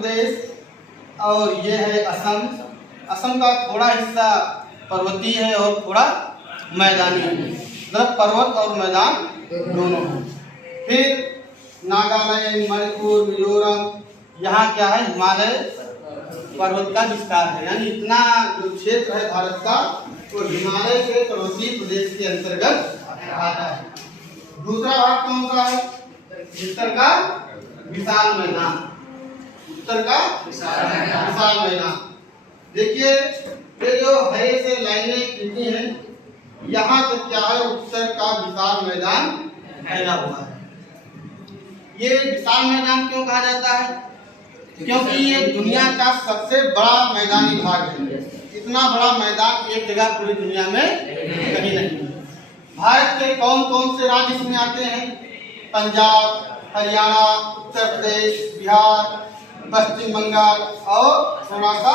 प्रदेश और ये है असम। असम का थोड़ा हिस्सा पर्वतीय है और थोड़ा मैदानी है, मतलब पर्वत और मैदान दोनों हैं। फिर नागालैंड, मणिपुर, मिजोरम, यहाँ क्या है, हिमालय पर्वत का विस्तार है। यानी इतना जो क्षेत्र है भारत का वो हिमालय के पर्वतीय प्रदेश के अंतर्गत आता है। दूसरा भाग कौन सा है? उत्तर का विशाल मैदान। उत्तर का विशाल मैदान। देखिए ये जो हरे से लाइनें खींची हैं, यहाँ तक क्या है, उत्तर का विशाल मैदान फैला हुआ है। ये विशाल मैदान क्यों कहा जाता है? क्योंकि ये दुनिया का सबसे बड़ा मैदानी भाग है। इतना बड़ा मैदान एक जगह पूरी दुनिया में कहीं नहीं है। भारत के कौन कौन से राज्य इसमें आते हैं? पंजाब, हरियाणा, उत्तर प्रदेश, बिहार, पश्चिम बंगाल और थोड़ा सा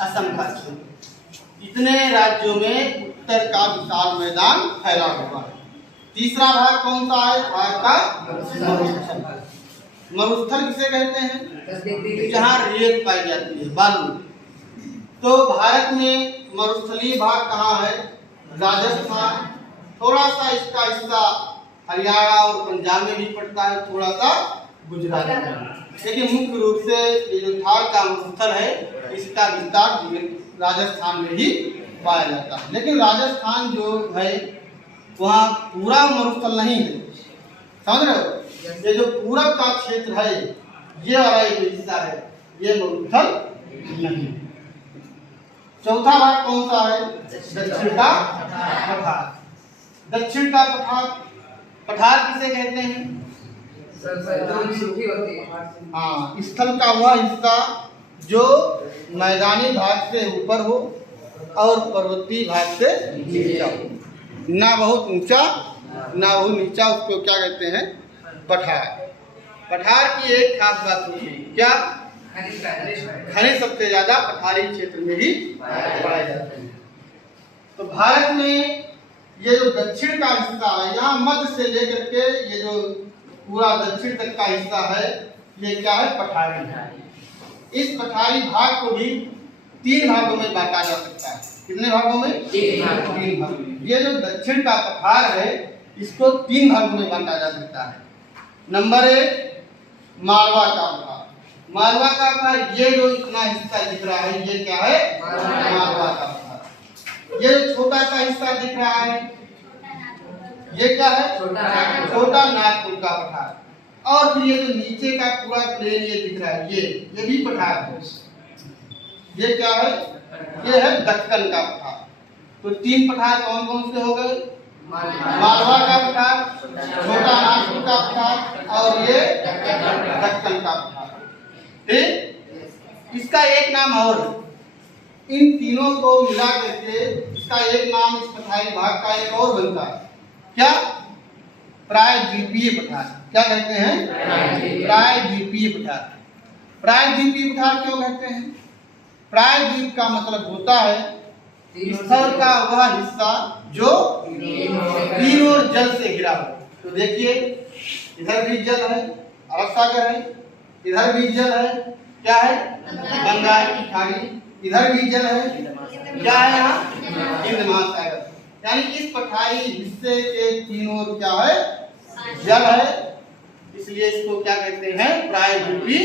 असम का क्षेत्र। इतने राज्यों में उत्तर का विशाल मैदान फैला हुआ है। तीसरा भाग कौन सा है? भारत का मरुस्थल। मरुस्थल किसे कहते हैं? जहाँ रेत पाई जाती है, बालू। तो भारत में मरुस्थलीय भाग कहाँ है? राजस्थान, थोड़ा सा इसका हिस्सा हरियाणा और पंजाब में भी पड़ता है, थोड़ा सा गुजरात में। लेकिन मुख्य रूप से ये जो थार का मरुस्थल है, इसका विस्तार राजस्थान में ही पाया जाता है। लेकिन राजस्थान जो है वहाँ पूरा मरुस्थल नहीं है, समझ रहे हो? ये जो पूरब का क्षेत्र है, ये वाला एक हिस्सा है, ये मरुस्थल नहीं। चौथा भाग कौन सा है? दक्षिण का पठार। दक्षिण का पठार, पठार किसे कहते हैं? हाँ, स्थल का वह हिस्सा जो मैदानी भाग से ऊपर हो और पर्वतीय भाग से नीचा हो, ना बहुत ऊंचा ना बहुत नीचा, उसको क्या कहते हैं? पठार। पठार की एक खास बात होती है, क्या? खनिज सबसे ज्यादा पठारी क्षेत्र में ही पाए जाते हैं। तो भारत में ये जो दक्षिण का हिस्सा है, यहाँ मध्य से लेकर के ये जो पूरा दक्षिण तक का हिस्सा है, ये क्या है? पठारी है। इस पठारी भाग को भी 3 भागों में बांटा जा सकता है। कितने भागों में? 3 भागों में। ये जो दक्षिण का पठार है, इसको 3 भागों में बांटा जा सकता है। नंबर 1 मालवा का पठार। मालवा का पठार, ये जो इतना हिस्सा दिख रहा है, ये क्या है? मालवा का पठार। ये छोटा सा हिस्सा दिख रहा है, ये क्या है? छोटा नागपुर का पठार। और फिर ये जो नीचे का पूरा प्लेन ये दिख रहा है, ये भी पठार है। ये क्या है? ये है दक्कन का पठार। तो 3 पठार कौन कौन से हो गए? मालवा का पठार, छोटा नागपुर का पठार और ये दक्कन का पठार। ठीक, इसका एक नाम और, इन तीनों को मिला करके इसका एक नाम, इस पठारी भाग का एक और बनता है, क्या? प्रायद्वीपीय पठार। क्या कहते हैं? प्रायद्वीपीय पठार। प्रायद्वीपीय पठार क्यों कहते हैं? प्रायद्वीप का मतलब होता है स्थल का वह हिस्सा जो तीन ओर जल से घिरा हो। तो देखिए इधर भी जल है, अरब सागर है, इधर भी जल है, क्या है? बंगाल की खाड़ी, इधर भी जल है, क्या है? यहाँ हिंद महासागर। यानी इस पठारी हिस्से के तीनों ओर क्या है? जल है, इसलिए इसको क्या कहते हैं? प्रायद्वीपीय।